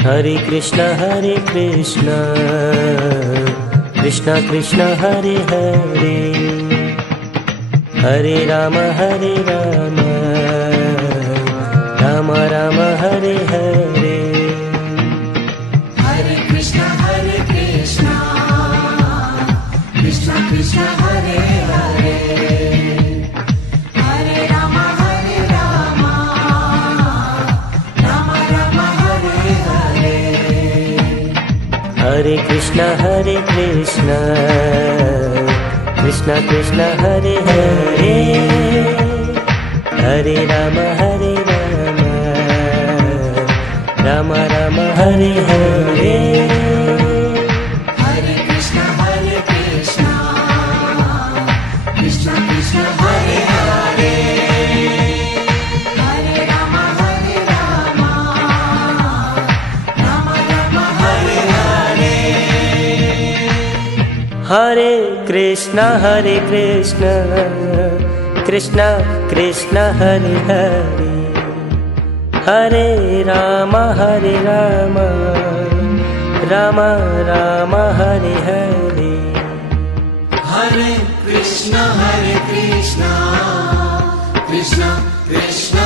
Hare Krishna Krishna Krishna Hare Hare, Hare Ram Ram Ram Hare Hare. Hare Krishna Krishna Krishna Hare Hare, Hare Ram Ram Ram Hare Hare. Hare Krishna Krishna Krishna Hare Hare, Hare Ram Ram Ram Hare Hare. Hare Krishna Krishna Krishna Hare Hare, Hare Ram Ram Ram Hare Hare. Hare Krishna Krishna Krishna Hare Hare, Hare Ram Ram Ram Hare Hare. Hare Krishna Krishna Krishna